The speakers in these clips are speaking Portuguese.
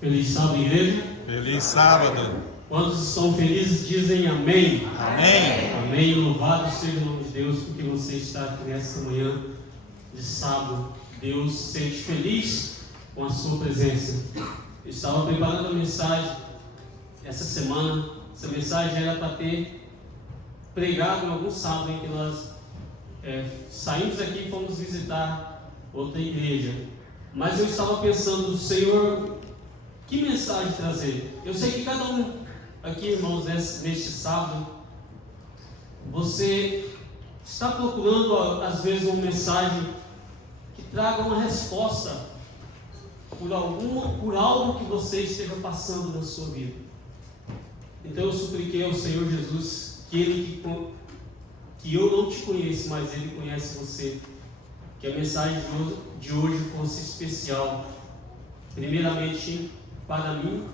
Feliz sábado, igreja. Feliz sábado. Quantos estão felizes dizem amém. Amém. Amém. Louvado seja o nome de Deus, porque você está aqui nesta manhã de sábado. Deus se sente feliz com a sua presença. Eu estava preparando a mensagem essa semana. Essa mensagem era para ter pregado em algum sábado em que nós saímos daqui e fomos visitar outra igreja. Mas eu estava pensando, Senhor, que mensagem trazer? Eu sei que cada um aqui, irmãos, neste sábado, você está procurando às vezes uma mensagem que traga uma resposta por algo que você esteja passando na sua vida. Então eu supliquei ao Senhor Jesus que eu não te conheço, mas Ele conhece você, que a mensagem de hoje fosse especial, primeiramente para mim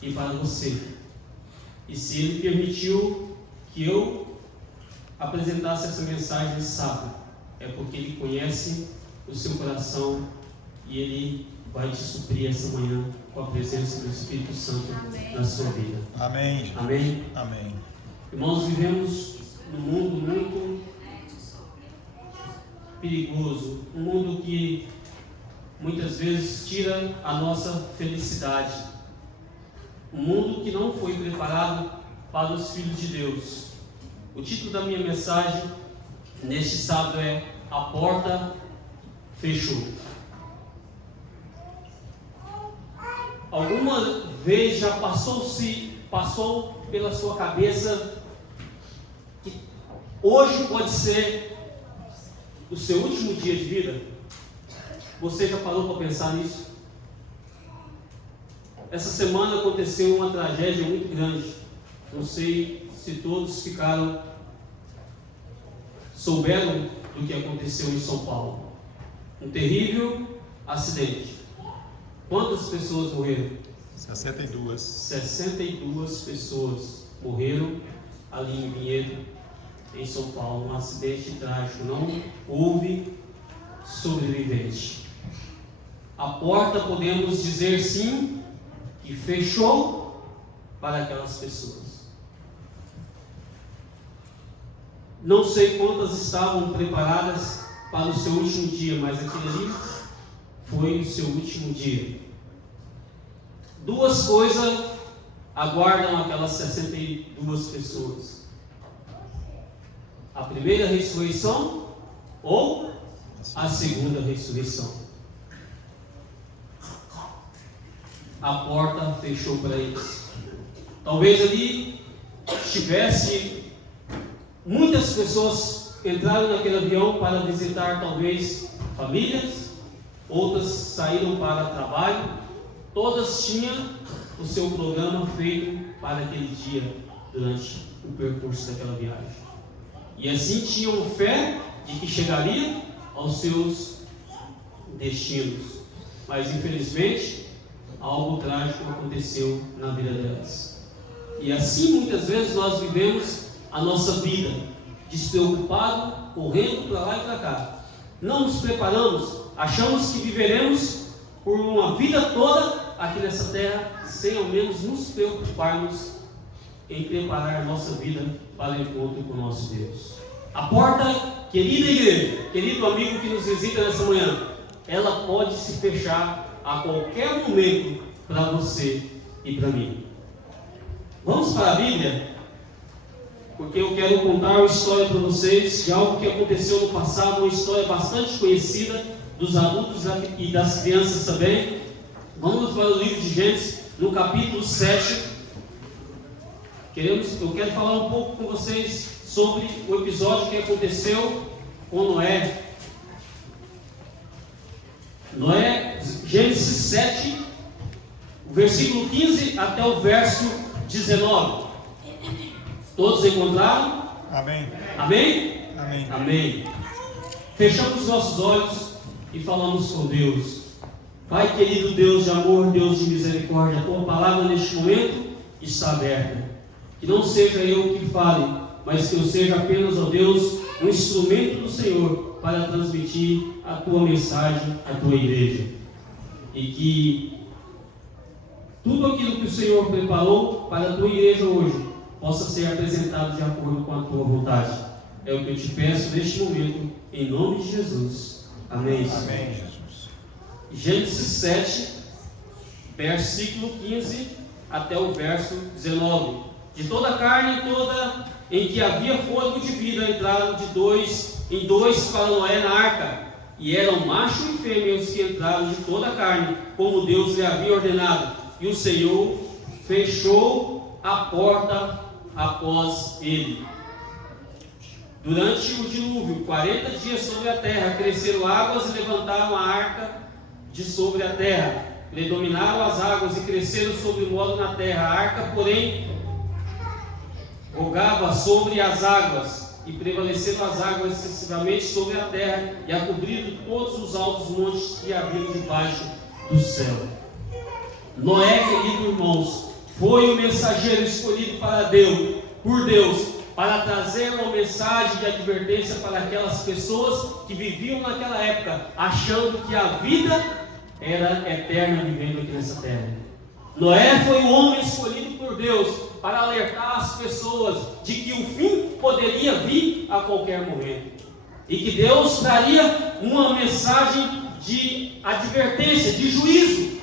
e para você. E se Ele permitiu que eu apresentasse essa mensagem nesse sábado, é porque Ele conhece o seu coração e Ele vai te suprir essa manhã com a presença do Espírito Santo na sua vida. Amém. Amém? Amém. Irmãos, vivemos num mundo muito perigoso, um mundo que muitas vezes tira a nossa felicidade, um mundo que não foi preparado para os filhos de Deus. O título da minha mensagem neste sábado é A Porta Fechou. Alguma vez já passou pela sua cabeça que hoje pode ser o seu último dia de vida? Você já parou para pensar nisso? Essa semana aconteceu uma tragédia muito grande. Não sei se todos souberam do que aconteceu em São Paulo. Um terrível acidente. Quantas pessoas morreram? 62. 62 pessoas morreram ali em Vinhedo, em São Paulo. Um acidente trágico. Não houve sobrevivente. A porta, podemos dizer sim, que fechou para aquelas pessoas. Não sei quantas estavam preparadas para o seu último dia, mas aquele ali foi o seu último dia. Duas coisas aguardam aquelas 62 pessoas: a primeira ressurreição ou a segunda ressurreição. A porta fechou para eles. Talvez ali tivesse muitas pessoas entraram naquele avião para visitar talvez famílias, outras saíram para trabalho, todas tinham o seu programa feito para aquele dia durante o percurso daquela viagem. E assim tinham fé de que chegariam aos seus destinos. Mas infelizmente algo trágico aconteceu na vida delas. E assim muitas vezes nós vivemos a nossa vida despreocupado, correndo para lá e para cá. Não nos preparamos, achamos que viveremos por uma vida toda aqui nessa terra, sem ao menos nos preocuparmos em preparar a nossa vida para o encontro com o nosso Deus. A porta, querida igreja, querido amigo que nos visita nessa manhã, ela pode se fechar a qualquer momento para você e para mim. Vamos para a Bíblia, porque eu quero contar uma história para vocês de algo que aconteceu no passado, uma história bastante conhecida dos adultos e das crianças também. Vamos para o livro de Gênesis, no capítulo 7. Eu quero falar um pouco com vocês sobre o episódio que aconteceu com Noé. Gênesis 7, o versículo 15 até o verso 19. Todos encontraram? Amém. Amém? Amém. Amém. Fechamos os nossos olhos e falamos com Deus. Pai querido, Deus de amor, Deus de misericórdia, a tua palavra neste momento está aberta. Que não seja eu que fale, mas que eu seja apenas, ó Deus, um instrumento do Senhor para transmitir a tua mensagem à tua igreja. E que tudo aquilo que o Senhor preparou para a tua igreja hoje possa ser apresentado de acordo com a tua vontade. É o que eu te peço neste momento, em nome de Jesus. Amém. Amém, Jesus. Gênesis 7, versículo 15 até o verso 19. De toda a carne toda em que havia fôlego de vida entraram de dois em dois para Noé na arca, e eram macho e fêmea os que entraram de toda a carne, como Deus lhe havia ordenado. E o Senhor fechou a porta após ele. Durante o dilúvio, 40 dias sobre a terra, cresceram águas e levantaram a arca de sobre a terra. Predominaram as águas e cresceram sobre modo na terra. A arca, porém, rogava sobre as águas, e prevaleceram as águas excessivamente sobre a terra, e a cobriram todos os altos montes que haviam debaixo do céu. Noé, queridos irmãos, foi o mensageiro escolhido por Deus, para trazer uma mensagem de advertência para aquelas pessoas que viviam naquela época, achando que a vida era eterna vivendo aqui nessa terra. Noé foi o homem escolhido por Deus para alertar as pessoas de que o fim poderia vir a qualquer momento, e que Deus traria uma mensagem de advertência, de juízo,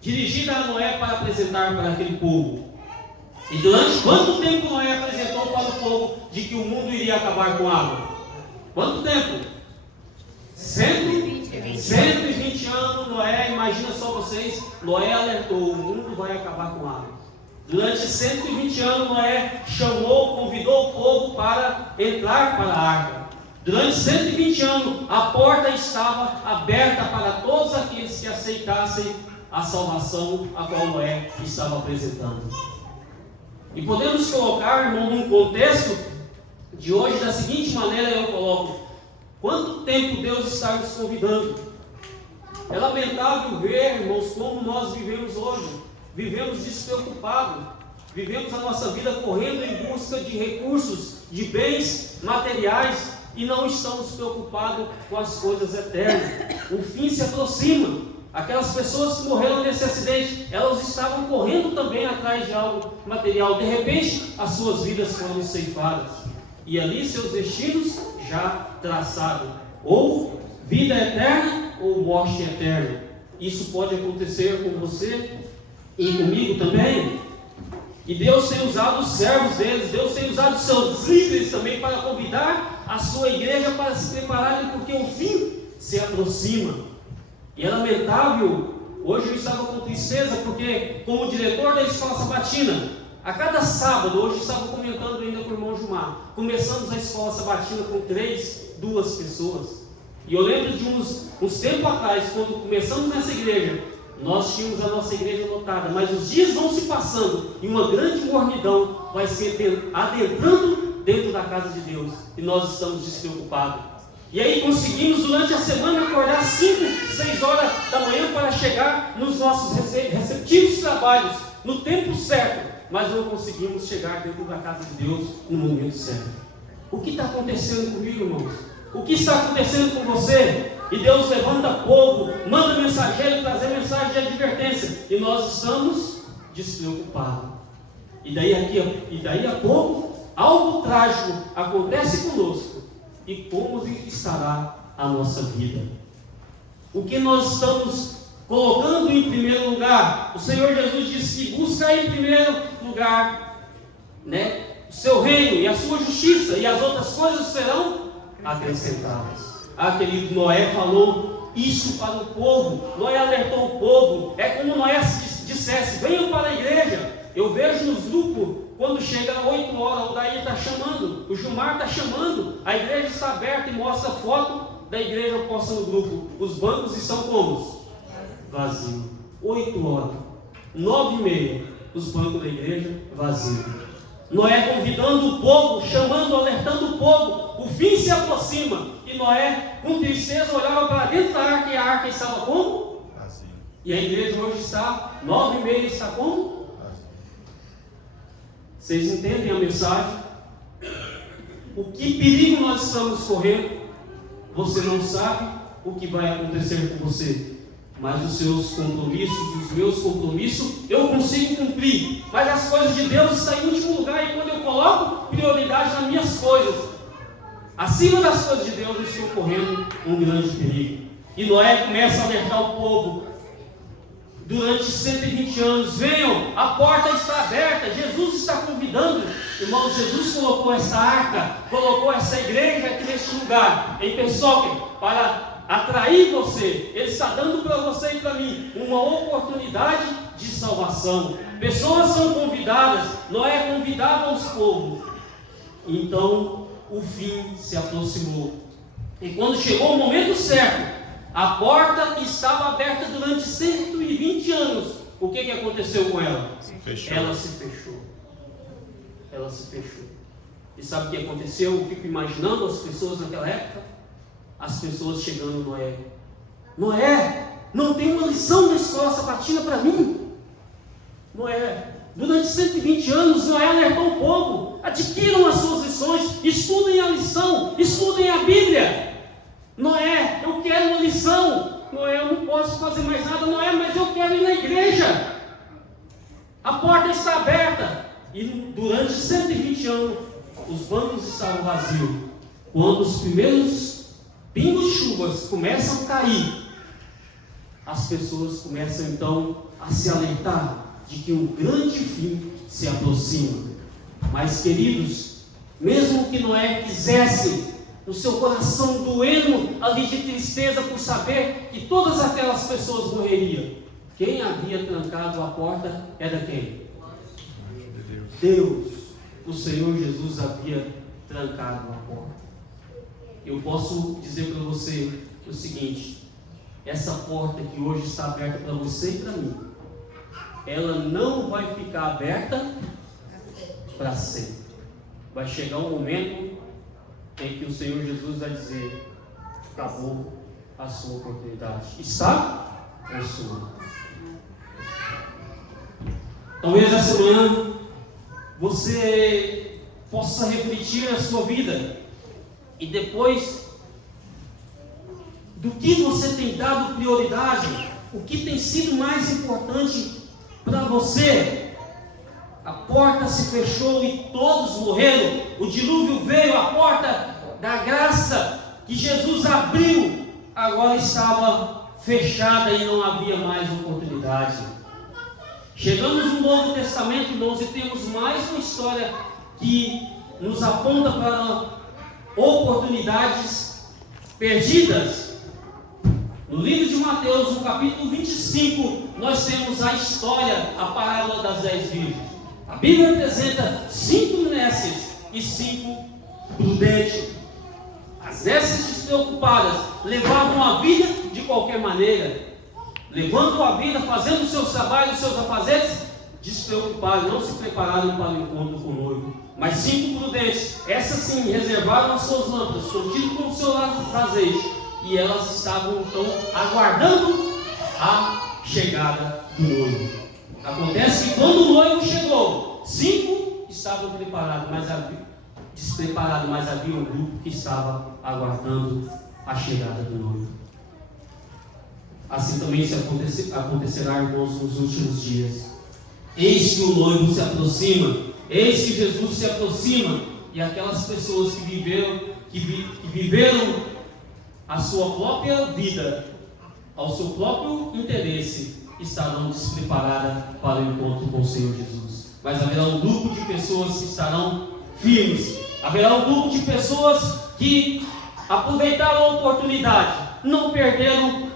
dirigida a Noé para apresentar para aquele povo. E durante quanto tempo Noé apresentou para o povo de que o mundo iria acabar com água? Quanto tempo? 120 anos. Noé, imagina só vocês, Noé alertou: o mundo vai acabar com água. Durante 120 anos Noé convidou o povo para entrar para a arca. Durante 120 anos a porta estava aberta para todos aqueles que aceitassem a salvação a qual Noé estava apresentando. E podemos colocar, irmão, num contexto de hoje da seguinte maneira: eu coloco: quanto tempo Deus está nos convidando? É lamentável ver, irmãos, como nós vivemos hoje. Vivemos despreocupados, vivemos a nossa vida correndo em busca de recursos, de bens materiais, e não estamos preocupados com as coisas eternas. O fim se aproxima. Aquelas pessoas que morreram nesse acidente, elas estavam correndo também atrás de algo material. De repente, as suas vidas foram ceifadas, e ali seus destinos já traçados: ou vida eterna ou morte eterna. Isso pode acontecer com você e comigo também. E Deus tem usado os servos deles, Deus tem usado os seus líderes também para convidar a sua igreja para se prepararem, porque o fim se aproxima. E é lamentável, hoje eu estava com tristeza, porque como diretor da escola sabatina, a cada sábado, hoje eu estava comentando ainda com o irmão Gilmar, começamos a escola sabatina com 2 pessoas. E eu lembro de uns tempos atrás, quando começamos nessa igreja, nós tínhamos a nossa igreja lotada, mas os dias vão se passando e uma grande mornidão vai se adentrando dentro da casa de Deus, e nós estamos despreocupados. E aí conseguimos durante a semana acordar 5, 6 horas da manhã para chegar nos nossos receptivos trabalhos no tempo certo, mas não conseguimos chegar dentro da casa de Deus no momento certo. O que está acontecendo comigo, irmãos? O que está acontecendo com você? E Deus levanta povo, manda mensageiro trazer mensagem de advertência, e nós estamos despreocupados. E daí a pouco, algo trágico acontece conosco. E como estará a nossa vida? O que nós estamos colocando em primeiro lugar? O Senhor Jesus disse que busca em primeiro lugar, o seu reino e a sua justiça, e as outras coisas serão acrescentadas. Querido, Noé falou isso para o povo. Noé alertou o povo. É como Noé dissesse: venham para a igreja. Eu vejo nos grupos, quando chega 8 horas, o Daí está chamando, o Gilmar está chamando, a igreja está aberta e mostra foto da igreja posta no grupo. Os bancos estão como? Vazios. 8 horas, 9h30, os bancos da igreja vazios. Noé convidando o povo, chamando, alertando o povo. O fim se aproxima. E Noé, com tristeza, olhava para dentro da arca, e a arca estava como? Vazia. E a igreja hoje está 9h30, está como? Vocês entendem a mensagem? O que perigo nós estamos correndo? Você não sabe o que vai acontecer com você. mas os seus compromissos, os meus compromissos, eu consigo cumprir. Mas as coisas de Deus estão em último lugar, e quando eu coloco prioridade nas minhas coisas, acima das coisas de Deus, eu estou correndo um grande perigo. E Noé começa a alertar o povo. Durante 120 anos, venham, a porta está aberta, Jesus está convidando. Irmãos, Jesus colocou essa arca, colocou essa igreja aqui neste lugar, em Pessoa, para atrair você. Ele está dando para você e para mim uma oportunidade de salvação. Pessoas são convidadas. Noé convidava os povos. Então o fim se aproximou, e quando chegou o momento certo, a porta estava aberta durante 120 anos. O que aconteceu com ela? Fechou. Ela se fechou. Ela se fechou. E sabe o que aconteceu? Eu fico imaginando as pessoas naquela época. As pessoas chegando no Noé. Noé, não tem uma lição da escola sabatina para mim? Noé, durante 120 anos, Noé alertou o povo. Adquiram as suas lições, estudem a lição, estudem a Bíblia. Noé, eu quero uma lição. Noé, eu não posso fazer mais nada. Noé, mas eu quero ir na igreja. A porta está aberta. E durante 120 anos, os bancos estavam vazios. Quando os primeiros pingos de chuvas começam a cair, as pessoas começam então a se alertar de que um grande fim se aproxima. Mas, queridos, mesmo que Noé quisesse, no seu coração doendo ali de tristeza por saber que todas aquelas pessoas morreriam, quem havia trancado a porta era quem? Deus. O Senhor Jesus havia trancado a porta. Eu posso dizer para você o seguinte: essa porta que hoje está aberta para você e para mim, ela não vai ficar aberta para sempre. Vai chegar um momento em que o Senhor Jesus vai dizer: acabou a sua oportunidade. Está consumado. Talvez essa manhã você possa refletir na sua vida, e depois do que você tem dado prioridade, o que tem sido mais importante para você. A porta se fechou e todos morreram. O dilúvio veio, a porta da graça que Jesus abriu agora estava fechada e não havia mais oportunidade. Chegamos no Novo Testamento, irmãos, e temos mais uma história que nos aponta para oportunidades perdidas. No livro de Mateus, no capítulo 25, nós temos a história, a parábola das 10 virgens. A Bíblia apresenta 5 nécias e 5 prudentes. As nécias despreocupadas levavam a vida de qualquer maneira, levando a vida, fazendo os seus trabalhos, os seus afazeres, despreocupadas, não se prepararam para o encontro com o noivo. Mas 5 prudentes, essas sim, reservaram as suas lâmpadas, surtindo com o seu azeite, e elas estavam então aguardando a chegada do noivo. Acontece que quando o noivo chegou, 5 estavam preparados, despreparados, mas havia um grupo que estava aguardando a chegada do noivo. Assim também se acontecerá, irmãos, nos últimos dias. Eis que o noivo se aproxima, eis que Jesus se aproxima, e aquelas pessoas que viveram a sua própria vida, ao seu próprio interesse, estarão despreparadas para o encontro com o Senhor Jesus. Mas haverá um grupo de pessoas que estarão firmes, haverá um grupo de pessoas que aproveitaram a oportunidade, não perderam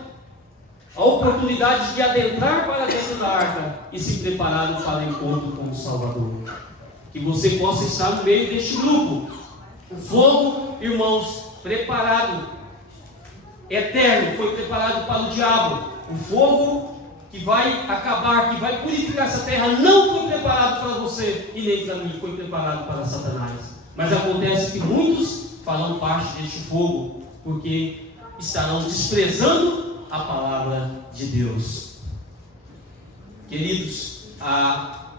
a oportunidade de adentrar para dentro da arca e se prepararam para o encontro com o Salvador. Que você possa estar no meio deste grupo. O fogo, irmãos, preparado, eterno, foi preparado para o diabo. O fogo que vai acabar, que vai purificar essa terra, não foi preparado para você e nem para mim, foi preparado para Satanás. Mas acontece que muitos farão parte deste fogo, porque estarão desprezando a palavra de Deus. Queridos, a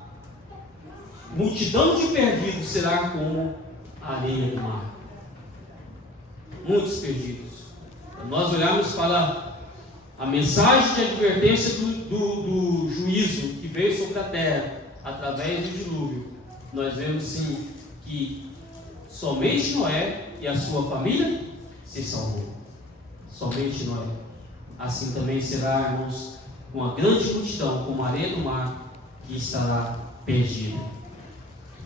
multidão de perdidos será como a areia do mar. Muitos perdidos. Nós olhamos para a mensagem de advertência do juízo que veio sobre a terra através do dilúvio, nós vemos sim que somente Noé e a sua família se salvou. Somente Noé. Assim também será, irmãos, uma grande multidão, como a areia do mar, que estará perdida.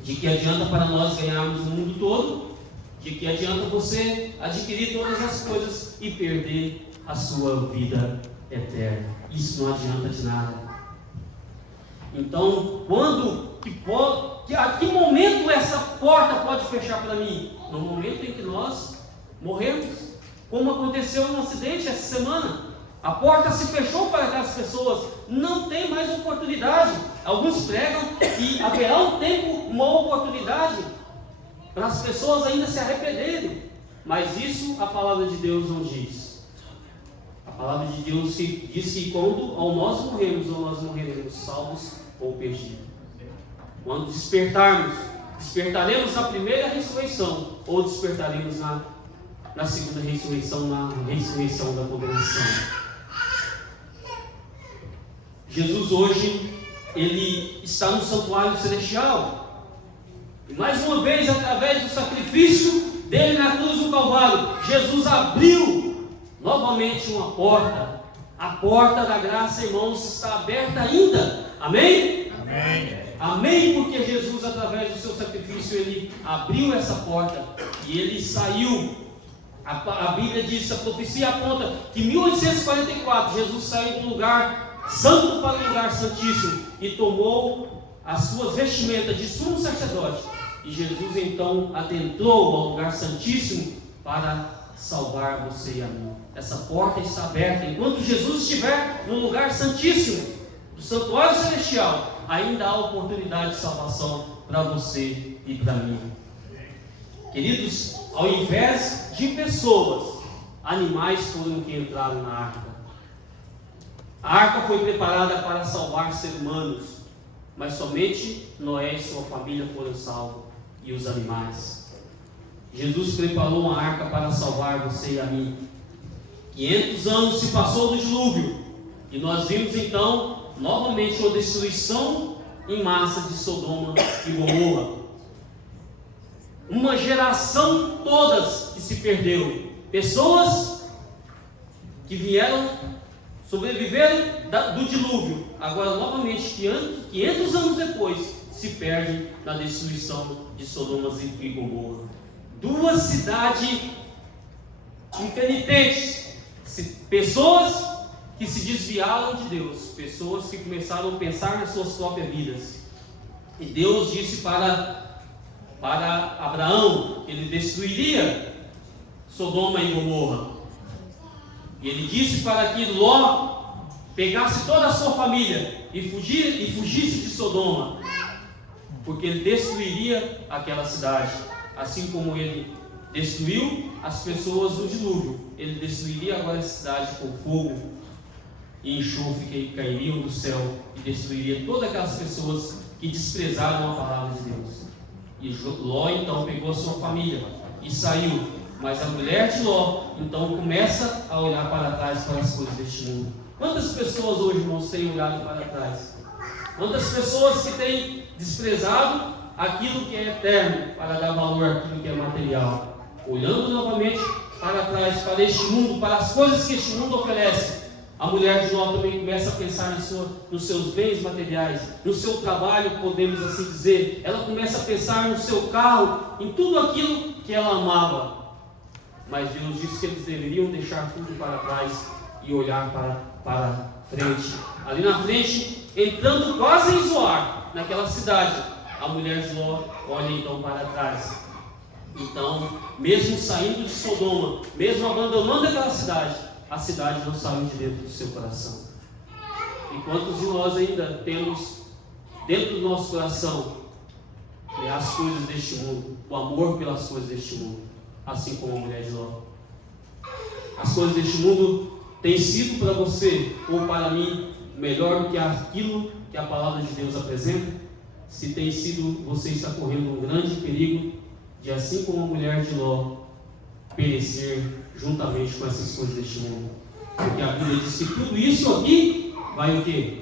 De que adianta para nós ganharmos o mundo todo? De que adianta você adquirir todas as coisas e perder a sua vida eterna? Isso não adianta de nada. Então, a que momento essa porta pode fechar para mim? No momento em que nós morremos, como aconteceu no acidente essa semana. A porta se fechou para aquelas pessoas, não tem mais oportunidade. Alguns pregam que haverá um tempo, uma oportunidade para as pessoas ainda se arrependerem, mas isso a palavra de Deus não diz. A palavra de Deus diz que quando ao nós morremos, ou nós morreremos salvos ou perdidos. Quando despertaremos na primeira ressurreição, ou despertaremos na segunda ressurreição, na ressurreição da condenação. Jesus hoje, Ele está no santuário celestial. E mais uma vez, através do sacrifício dele na cruz do Calvário, Jesus abriu novamente uma porta. A porta da graça, irmãos, está aberta ainda. Amém? Amém. Amém, porque Jesus, através do seu sacrifício, Ele abriu essa porta e Ele saiu. A Bíblia diz, a profecia aponta que em 1844, Jesus saiu do lugar santo para o lugar santíssimo e tomou as suas vestimentas de sumo sacerdote, e Jesus então adentrou ao lugar santíssimo para salvar você e a mim. Essa porta está aberta. Enquanto Jesus estiver no lugar santíssimo do santuário celestial, ainda há oportunidade de salvação para você e para mim. Queridos, ao invés de pessoas, animais foram que entraram na arca. A arca foi preparada para salvar seres humanos, mas somente Noé e sua família foram salvos, e os animais. Jesus preparou uma arca para salvar você e a mim. 500 anos se passou do dilúvio, e nós vimos então novamente uma destruição em massa de Sodoma e Gomorra. Uma geração todas que se perdeu. Pessoas que sobreviveram do dilúvio, agora novamente 500 anos depois se perdem na destruição de Sodoma e Gomorra. Duas cidades impenitentes, pessoas que se desviaram de Deus, pessoas que começaram a pensar nas suas próprias vidas. E Deus disse para Abraão que ele destruiria Sodoma e Gomorra. E ele disse para que Ló pegasse toda a sua família e fugisse de Sodoma, porque ele destruiria aquela cidade. Assim como ele destruiu as pessoas do dilúvio, ele destruiria agora a cidade com fogo e enxofre que cairiam do céu, e destruiria todas aquelas pessoas que desprezaram a palavra de Deus. E Ló então pegou a sua família e saiu. Mas a mulher de Ló então começa a olhar para trás para as coisas deste mundo. Quantas pessoas hoje, irmãos, têm olhado para trás? Quantas pessoas que têm desprezado aquilo que é eterno para dar valor àquilo que é material? Olhando novamente para trás, para este mundo, para as coisas que este mundo oferece. A mulher de Ló também começa a pensar nos seus bens materiais, no seu trabalho, podemos assim dizer. Ela começa a pensar no seu carro, em tudo aquilo que ela amava. Mas Deus disse que eles deveriam deixar tudo para trás e olhar para frente. Ali na frente, entrando quase em Zoar, naquela cidade, a mulher de Ló olha então para trás. Então, mesmo saindo de Sodoma, mesmo abandonando aquela cidade, a cidade não saiu de dentro do seu coração. E quantos de nós ainda temos dentro do nosso coração as coisas deste mundo, o amor pelas coisas deste mundo, assim como a mulher de Ló? As coisas deste mundo têm sido para você ou para mim melhor do que aquilo que a palavra de Deus apresenta? Se tem sido, você está correndo um grande perigo de, assim como a mulher de Ló, perecer juntamente com essas coisas deste mundo. Porque a Bíblia diz que tudo isso aqui vai o quê?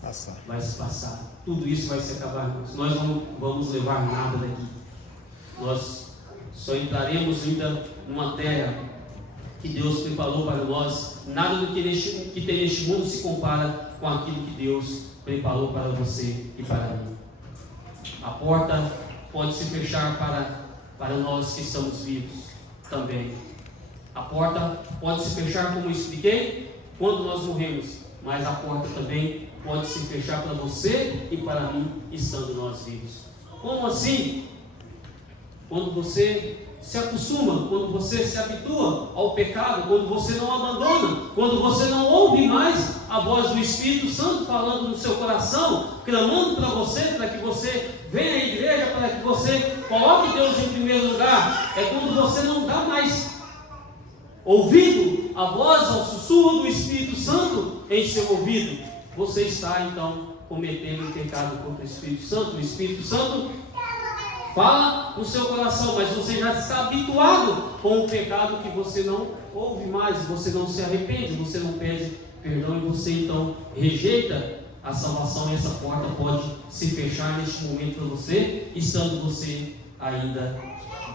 Passar. Vai se passar. Tudo isso vai se acabar. Nós não vamos levar nada daqui. Nós só entraremos ainda numa terra que Deus preparou para nós. Nada do que tem neste mundo se compara com aquilo que Deus preparou para você e para mim. A porta pode se fechar para nós que estamos vivos também. A porta pode se fechar, como eu expliquei, quando nós morremos, mas a porta também pode se fechar para você e para mim, estando nós vivos. Como assim? Quando você se acostuma, quando você se habitua ao pecado, quando você não abandona, quando você não ouve mais a voz do Espírito Santo falando no seu coração, clamando para que você venha à igreja, para que você coloque Deus em primeiro lugar. É quando você não dá mais ouvido a voz, ao sussurro do Espírito Santo em seu ouvido. Você está então cometendo um pecado contra o Espírito Santo. O Espírito Santo fala no seu coração, mas você já está habituado com o pecado que você não ouve mais, você não se arrepende, você não pede perdão e você então rejeita a salvação. E essa porta pode se fechar neste momento para você, estando você ainda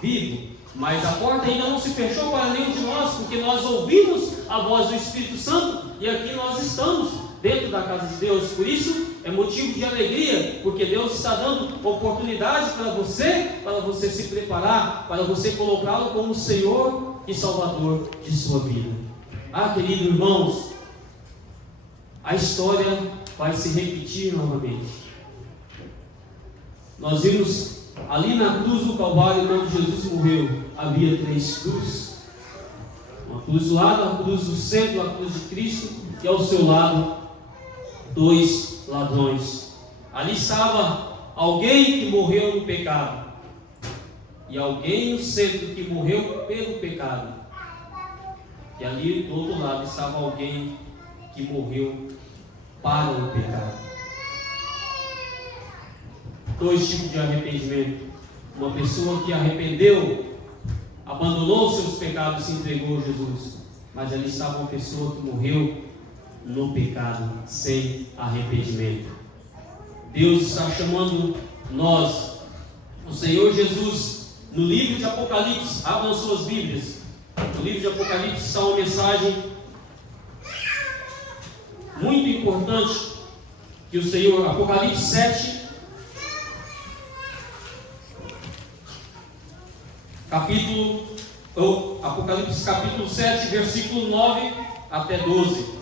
vivo. Mas a porta ainda não se fechou para nenhum de nós, porque nós ouvimos a voz do Espírito Santo e aqui nós estamos dentro da casa de Deus. Por isso é motivo de alegria, porque Deus está dando oportunidade para você se preparar, para você colocá-lo como Senhor e Salvador de sua vida. Queridos irmãos, a história vai se repetir novamente. Nós vimos ali na cruz do Calvário, quando Jesus morreu, havia 3 cruzes. Uma cruz do lado, a cruz do centro, a cruz de Cristo, e ao seu lado 2 ladrões. Ali estava alguém que morreu no pecado, e alguém no centro que morreu pelo pecado. E ali do outro lado estava alguém que morreu para o pecado. 2 tipos de arrependimento. Uma pessoa que arrependeu, abandonou seus pecados e se entregou a Jesus. Mas ali estava uma pessoa que morreu no pecado, sem arrependimento. Deus está chamando nós. O Senhor Jesus, no livro de Apocalipse, abram suas Bíblias. No livro de Apocalipse está uma mensagem muito importante que o Senhor, Apocalipse 7, Apocalipse capítulo 7, versículo 9 até 12.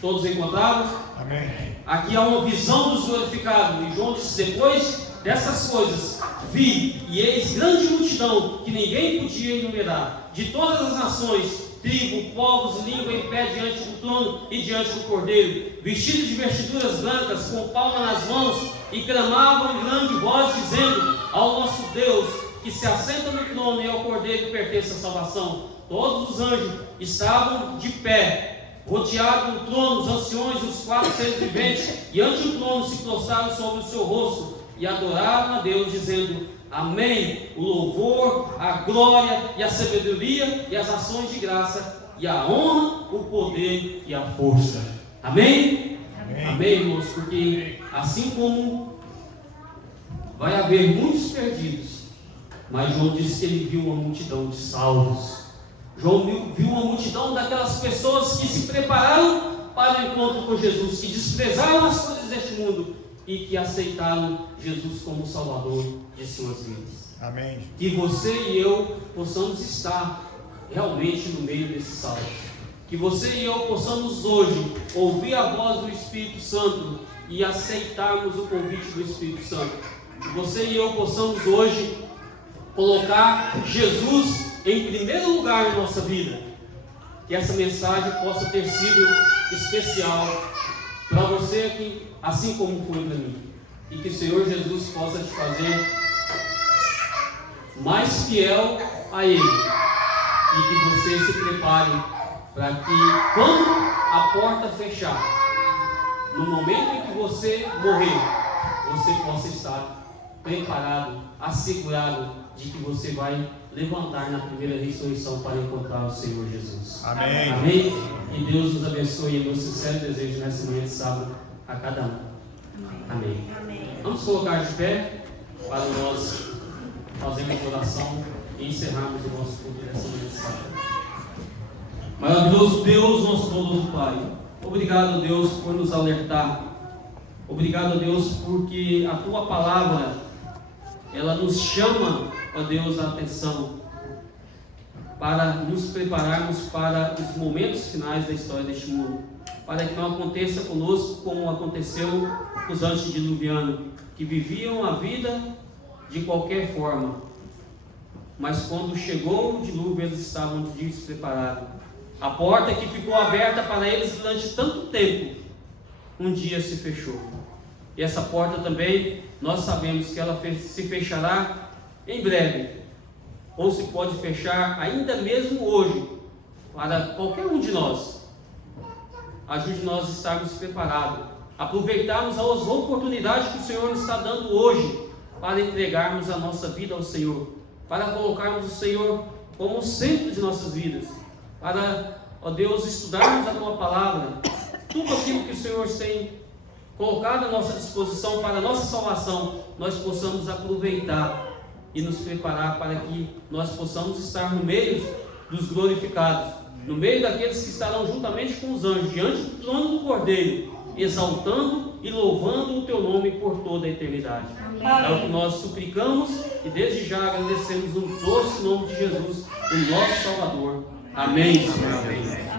Todos encontraram? Amém. Aqui há uma visão dos glorificados. E João disse: depois dessas coisas vi, e eis grande multidão, que ninguém podia enumerar, de todas as nações, tribo, povos, língua, em pé diante do trono e diante do Cordeiro, vestidos de vestiduras brancas, com palma nas mãos, e clamavam em grande voz, dizendo: ao nosso Deus, que se assenta no trono, e ao Cordeiro pertence a salvação. Todos os anjos estavam de pé, rodeados do trono, os anciões e os 4 seres viventes, e ante o trono se prostraram sobre o seu rosto, e adoraram a Deus, dizendo: amém. O louvor, a glória e a sabedoria e as ações de graça, e a honra, o poder e a força. Amém? Amém, amém, irmãos, porque assim como vai haver muitos perdidos, mas João disse que ele viu uma multidão de salvos. João viu uma multidão daquelas pessoas que se prepararam para o encontro com Jesus, que desprezaram as coisas deste mundo e que aceitaram Jesus como Salvador de suas vidas. Amém. Que você e eu possamos estar realmente no meio desses salvos. Que você e eu possamos hoje ouvir a voz do Espírito Santo e aceitarmos o convite do Espírito Santo. Que você e eu possamos hoje colocar Jesus em primeiro lugar em nossa vida. Que essa mensagem possa ter sido especial para você aqui, assim como foi para mim. E que o Senhor Jesus possa te fazer mais fiel a Ele. E que você se prepare para que, quando a porta fechar, no momento em que você morrer, você possa estar preparado, assegurado de que você vai levantar na primeira ressurreição para encontrar o Senhor Jesus. Amém. Amém? E Deus nos abençoe em meu sincero desejo nessa manhã de sábado a cada um. Amém. Vamos colocar de pé para nós fazermos oração e encerrarmos o nosso culto nessa manhã de sábado. Maravilhoso Deus, nosso bondoso Pai, obrigado, Deus, por nos alertar. Obrigado, Deus, porque a Tua palavra, ela nos chama, ó Deus, a atenção para nos prepararmos para os momentos finais da história deste mundo, para que não aconteça conosco como aconteceu com os antediluvianos, que viviam a vida de qualquer forma, mas quando chegou o dilúvio eles estavam despreparados. A porta que ficou aberta para eles durante tanto tempo, um dia se fechou. E essa porta também, nós sabemos que ela se fechará em breve, ou se pode fechar ainda mesmo hoje, para qualquer um de nós. Ajude nós a estarmos preparados, aproveitarmos as oportunidades que o Senhor nos está dando hoje, para entregarmos a nossa vida ao Senhor, para colocarmos o Senhor como o centro de nossas vidas, para, ó Deus, estudarmos a Tua palavra, tudo aquilo que o Senhor tem colocado à nossa disposição para a nossa salvação, nós possamos aproveitar e nos preparar para que nós possamos estar no meio dos glorificados, no meio daqueles que estarão juntamente com os anjos, diante do trono do Cordeiro, exaltando e louvando o Teu nome por toda a eternidade. É o que nós suplicamos e desde já agradecemos no doce nome de Jesus, o nosso Salvador. Amém. Amém.